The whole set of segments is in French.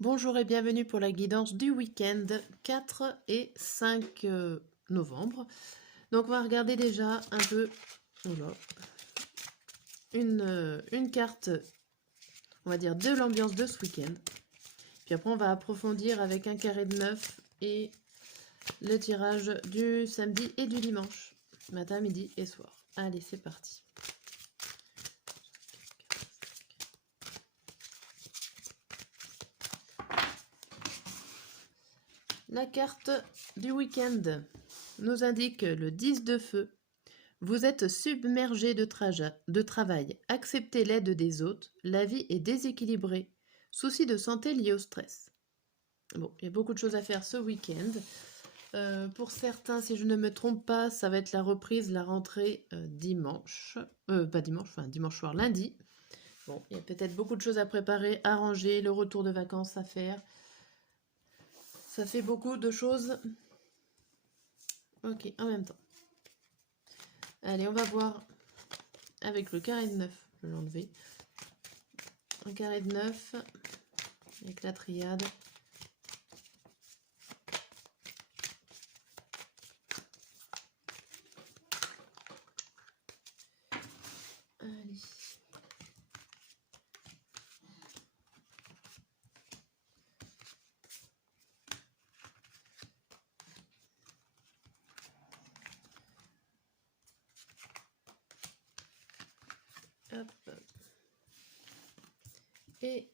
Bonjour et bienvenue pour la guidance du week-end 4 et 5 novembre. Donc on va regarder déjà un peu une carte, on va dire, de l'ambiance de ce week-end. Puis après on va approfondir avec un carré de 9 et le tirage du samedi et du dimanche, matin, midi et soir. Allez, c'est parti. La carte du week-end nous indique le 10 de feu. Vous êtes submergé de travail. Acceptez l'aide des autres. La vie est déséquilibrée. Soucis de santé liés au stress. Bon, il y a beaucoup de choses à faire ce week-end. Pour certains, si je ne me trompe pas, ça va être la reprise, la rentrée dimanche. Pas dimanche, enfin dimanche soir, lundi. Bon, il y a peut-être beaucoup de choses à préparer, à ranger, le retour de vacances à faire. Ça fait beaucoup de choses. Ok, en même temps. Allez, on va voir avec le carré de 9. Je vais l'enlever. Un carré de 9 avec la triade. Allez. Hop. Et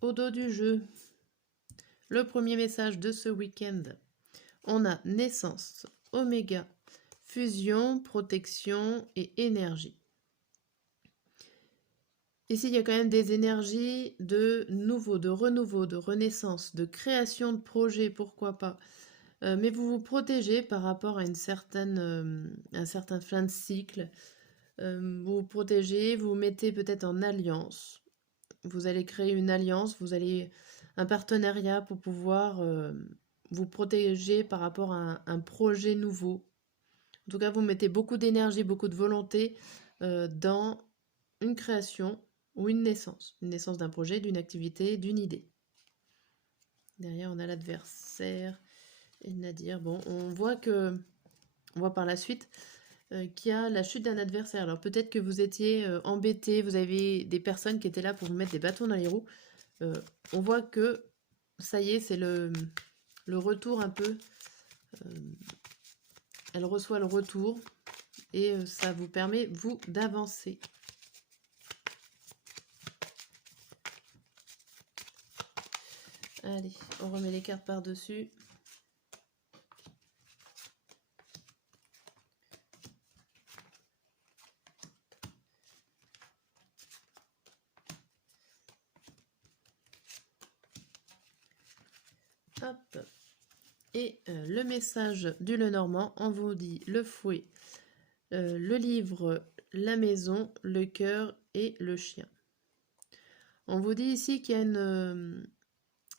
au dos du jeu, le premier message de ce week-end, on a naissance, oméga, fusion, protection et énergie. Ici, il y a quand même des énergies de nouveau, de renouveau, de renaissance, de création de projets, pourquoi pas. Mais vous vous protégez par rapport à un certain fin de cycle. Vous vous protégez, vous vous mettez peut-être en alliance. Vous allez créer une alliance, vous allez un partenariat pour pouvoir vous protéger par rapport à un projet nouveau. En tout cas, vous mettez beaucoup d'énergie, beaucoup de volonté dans une création ou une naissance d'un projet, d'une activité, d'une idée. Derrière, on a l'adversaire et Nadir. Bon, on voit par la suite qu'il y a la chute d'un adversaire. Alors peut-être que vous étiez embêté, vous avez des personnes qui étaient là pour vous mettre des bâtons dans les roues. On voit que ça y est, c'est le retour un peu. Elle reçoit le retour et ça vous permet, vous, d'avancer. Allez, on remet les cartes par-dessus. Hop. Et le message du Lenormand, on vous dit le fouet, le livre, la maison, le cœur et le chien. On vous dit ici qu'il y a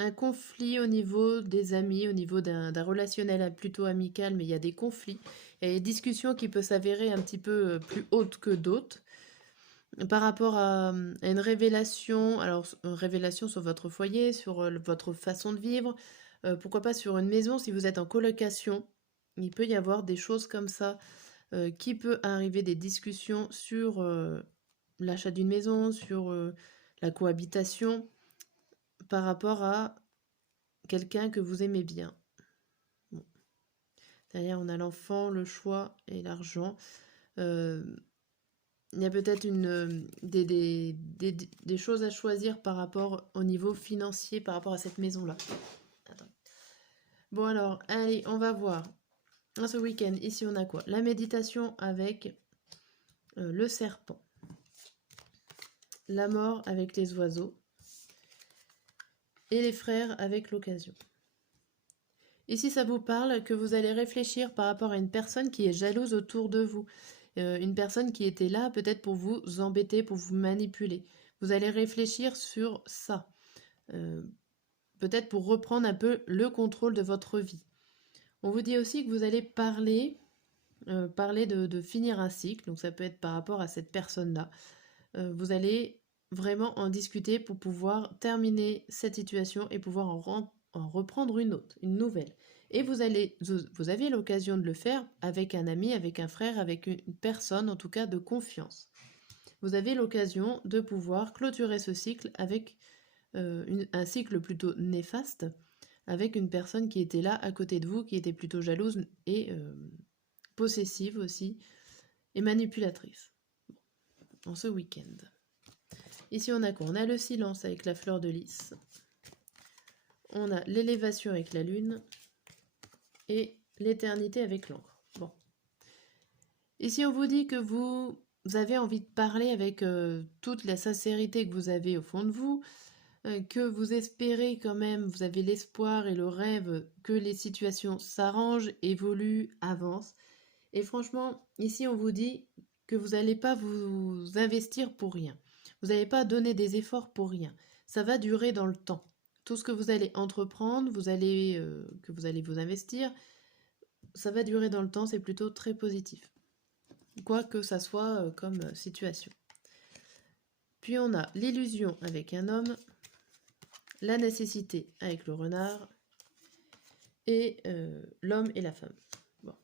un conflit au niveau des amis, au niveau d'un relationnel plutôt amical, mais il y a des conflits. Il y a des discussions qui peuvent s'avérer un petit peu plus hautes que d'autres. Par rapport à une révélation, alors une révélation sur votre foyer, sur votre façon de vivre, pourquoi pas sur une maison si vous êtes en colocation. Il peut y avoir des choses comme ça qui peut arriver, des discussions sur l'achat d'une maison, sur la cohabitation par rapport à quelqu'un que vous aimez bien. Bon. Derrière, on a l'enfant, le choix et l'argent. Il y a peut-être des choses à choisir par rapport au niveau financier, par rapport à cette maison-là. Bon alors, allez, on va voir. Ce week-end, ici on a quoi? La méditation avec le serpent. La mort avec les oiseaux. Et les frères avec l'occasion. Ici, ça vous parle que vous allez réfléchir par rapport à une personne qui est jalouse autour de vous. Une personne qui était là peut-être pour vous embêter, pour vous manipuler. Vous allez réfléchir sur ça. Peut-être pour reprendre un peu le contrôle de votre vie. On vous dit aussi que vous allez parler de finir un cycle. Donc ça peut être par rapport à cette personne-là. Vous allez vraiment en discuter pour pouvoir terminer cette situation et pouvoir en reprendre une autre, une nouvelle. Et vous avez l'occasion de le faire avec un ami, avec un frère, avec une personne en tout cas de confiance. Vous avez l'occasion de pouvoir clôturer ce cycle avec un cycle plutôt néfaste, avec une personne qui était là à côté de vous, qui était plutôt jalouse et possessive aussi, et manipulatrice en ce week-end. Ici on a quoi? On a le silence avec la fleur de lys, on a l'élévation avec la lune, et l'éternité avec l'encre. Bon. Ici on vous dit que vous avez envie de parler avec toute la sincérité que vous avez au fond de vous, que vous espérez quand même, vous avez l'espoir et le rêve que les situations s'arrangent, évoluent, avancent. Et franchement, ici on vous dit que vous n'allez pas vous investir pour rien. Vous n'allez pas donner des efforts pour rien. Ça va durer dans le temps. Tout ce que vous allez entreprendre, que vous allez vous investir, ça va durer dans le temps, c'est plutôt très positif. Quoi que ça soit comme situation. Puis on a l'illusion avec un homme, la nécessité avec le renard, et l'homme et la femme. Bon.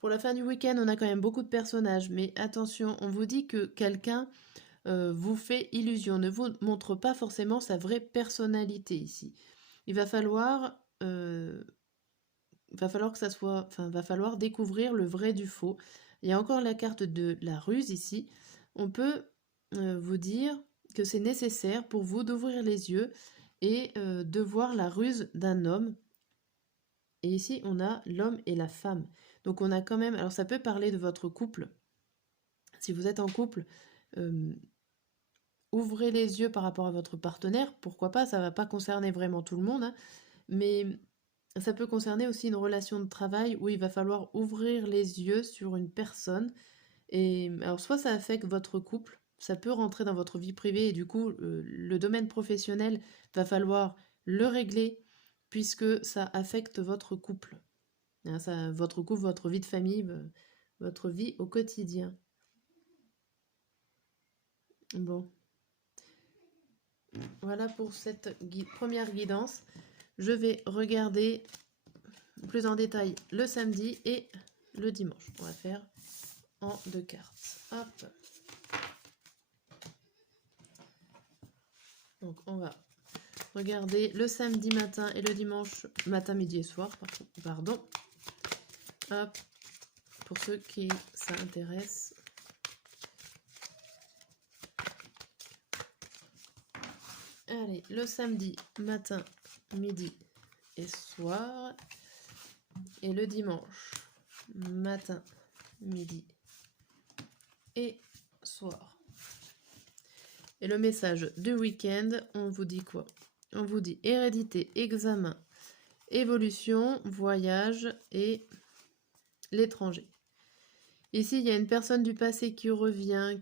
Pour la fin du week-end, on a quand même beaucoup de personnages, mais attention, on vous dit que quelqu'un vous fait illusion, ne vous montre pas forcément sa vraie personnalité ici. Il va falloir que ça soit, enfin, va falloir découvrir le vrai du faux. Il y a encore la carte de la ruse ici. On peut vous dire que c'est nécessaire pour vous d'ouvrir les yeux et de voir la ruse d'un homme. Et ici, on a l'homme et la femme. Donc on a quand même, alors ça peut parler de votre couple. Si vous êtes en couple, ouvrez les yeux par rapport à votre partenaire. Pourquoi pas, ça ne va pas concerner vraiment tout le monde, hein, mais ça peut concerner aussi une relation de travail où il va falloir ouvrir les yeux sur une personne. Et alors soit ça affecte votre couple, ça peut rentrer dans votre vie privée et du coup le domaine professionnel va falloir le régler puisque ça affecte votre couple. Hein, votre couple, votre vie de famille, votre vie au quotidien. Bon. Voilà pour cette première guidance. Je vais regarder plus en détail le samedi et le dimanche. On va faire en 2 cartes. Hop. Donc on va regarder le samedi matin et le dimanche matin, midi et soir. Pardon. Hop. Pour ceux qui s'intéressent. Allez, le samedi matin, midi et soir. Et le dimanche matin, midi et soir. Et le message du week-end, on vous dit quoi? On vous dit hérédité, examen, évolution, voyage et l'étranger. Ici, il y a une personne du passé qui revient,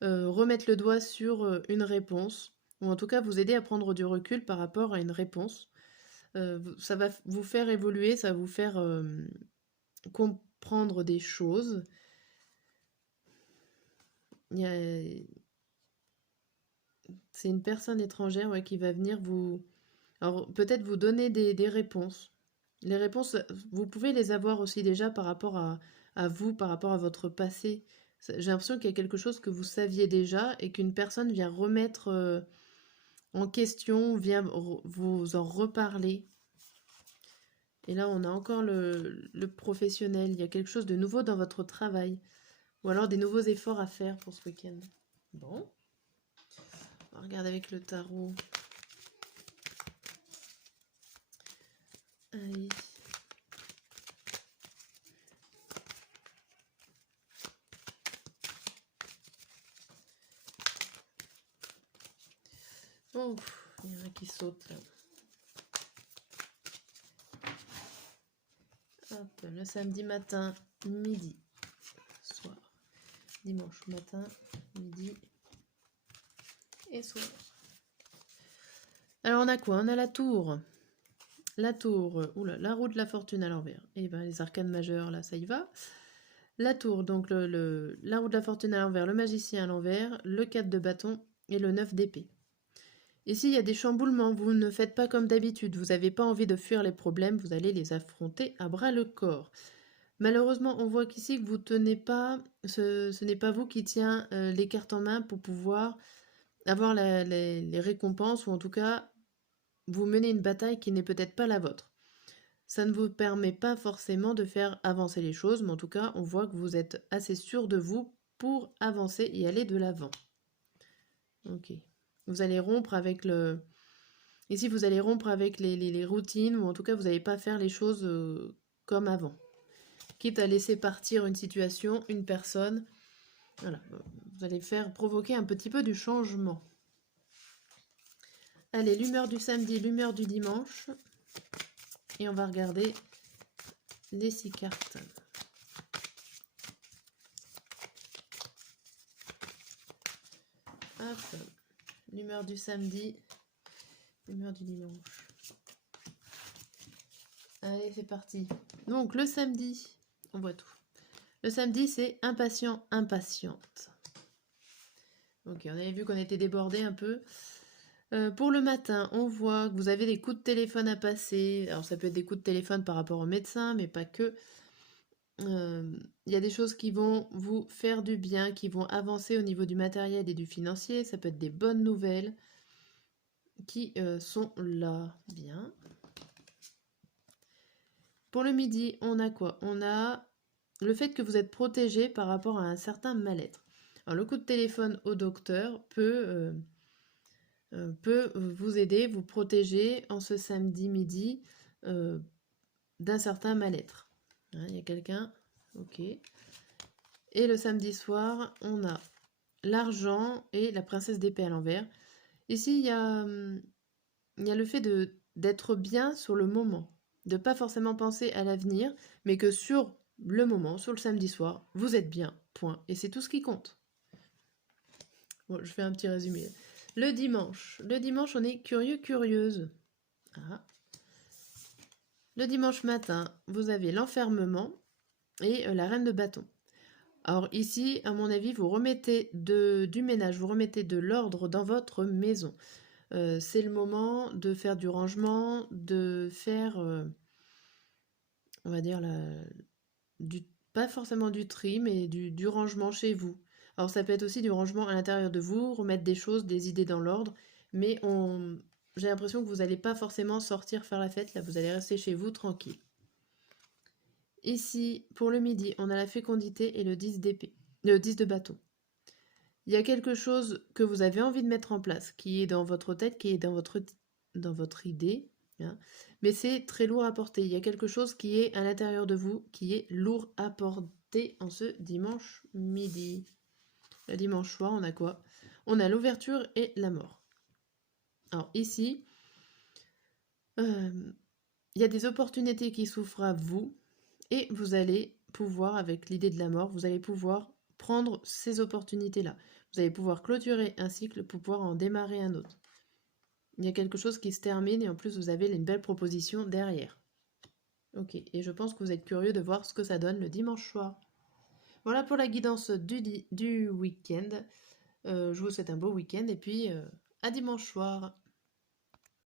remettre le doigt sur une réponse, ou en tout cas vous aider à prendre du recul par rapport à une réponse. Ça va vous faire évoluer, ça va vous faire comprendre des choses. C'est une personne étrangère qui va venir vous... Alors peut-être vous donner des réponses. Les réponses, vous pouvez les avoir aussi déjà par rapport à vous, par rapport à votre passé. J'ai l'impression qu'il y a quelque chose que vous saviez déjà et qu'une personne vient remettre en question, vient vous en reparler. Et là, on a encore le professionnel. Il y a quelque chose de nouveau dans votre travail. Ou alors des nouveaux efforts à faire pour ce week-end. Bon. On va regarder avec le tarot. Allez. Oh, il y en a qui sautent là. Hop, le samedi matin, midi, soir. Dimanche matin, midi et soir. Alors on a quoi? On a la tour. La tour, oula, la roue de la fortune à l'envers. Et ben les arcanes majeures, là, ça y va. La tour, donc la roue de la fortune à l'envers, le magicien à l'envers, le 4 de bâton et le 9 d'épée. Ici, il y a des chamboulements, vous ne faites pas comme d'habitude, vous n'avez pas envie de fuir les problèmes, vous allez les affronter à bras le corps. Malheureusement, on voit qu'ici que vous tenez pas, ce n'est pas vous qui tient les cartes en main pour pouvoir avoir les récompenses, ou en tout cas, vous menez une bataille qui n'est peut-être pas la vôtre. Ça ne vous permet pas forcément de faire avancer les choses, mais en tout cas, on voit que vous êtes assez sûr de vous pour avancer et aller de l'avant. Ok. Vous allez rompre avec le... Ici, vous allez rompre avec les routines, ou en tout cas, vous n'allez pas faire les choses comme avant. Quitte à laisser partir une situation, une personne. Voilà. Vous allez faire provoquer un petit peu du changement. Allez, l'humeur du samedi, l'humeur du dimanche. Et on va regarder les 6 cartes. Hop. L'humeur du samedi, l'humeur du dimanche. Allez, c'est parti. Donc, le samedi, on voit tout. Le samedi, c'est impatient, impatiente. Ok, on avait vu qu'on était débordé un peu. Pour le matin, on voit que vous avez des coups de téléphone à passer. Alors, ça peut être des coups de téléphone par rapport au médecin, mais pas que. Il y a des choses qui vont vous faire du bien, qui vont avancer au niveau du matériel et du financier. Ça peut être des bonnes nouvelles qui sont là. Bien. Pour le midi, on a quoi? On a le fait que vous êtes protégé par rapport à un certain mal-être. Alors, le coup de téléphone au docteur peut vous aider, vous protéger en ce samedi midi d'un certain mal-être. Hein, il y a quelqu'un, ok. Et le samedi soir, on a l'argent et la princesse d'épée à l'envers. Ici, il y a le fait d'être bien sur le moment, de pas forcément penser à l'avenir, mais que sur le moment, sur le samedi soir, vous êtes bien, point. Et c'est tout ce qui compte. Bon, je fais un petit résumé. Le dimanche, on est curieux, curieuse. Ah. Le dimanche matin, vous avez l'enfermement et la reine de bâton. Alors ici, à mon avis, vous remettez du ménage, vous remettez de l'ordre dans votre maison. C'est le moment de faire du rangement, de faire, on va dire, pas forcément du tri, mais du rangement chez vous. Alors ça peut être aussi du rangement à l'intérieur de vous, remettre des choses, des idées dans l'ordre, mais j'ai l'impression que vous n'allez pas forcément sortir faire la fête, là vous allez rester chez vous tranquille. Ici, pour le midi, on a la fécondité et le 10 d'épée, le 10 de bâton. Il y a quelque chose que vous avez envie de mettre en place, qui est dans votre tête, qui est dans votre idée, hein, mais c'est très lourd à porter. Il y a quelque chose qui est à l'intérieur de vous, qui est lourd à porter en ce dimanche midi. Le dimanche soir, on a quoi? On a l'ouverture et la mort. Alors ici, il y a des opportunités qui s'ouvrent à vous, et vous allez pouvoir, avec l'idée de la mort, vous allez pouvoir prendre ces opportunités-là. Vous allez pouvoir clôturer un cycle pour pouvoir en démarrer un autre. Il y a quelque chose qui se termine et en plus vous avez une belle proposition derrière. Ok, et je pense que vous êtes curieux de voir ce que ça donne le dimanche soir. Voilà pour la guidance du week-end. Je vous souhaite un beau week-end et puis à dimanche soir.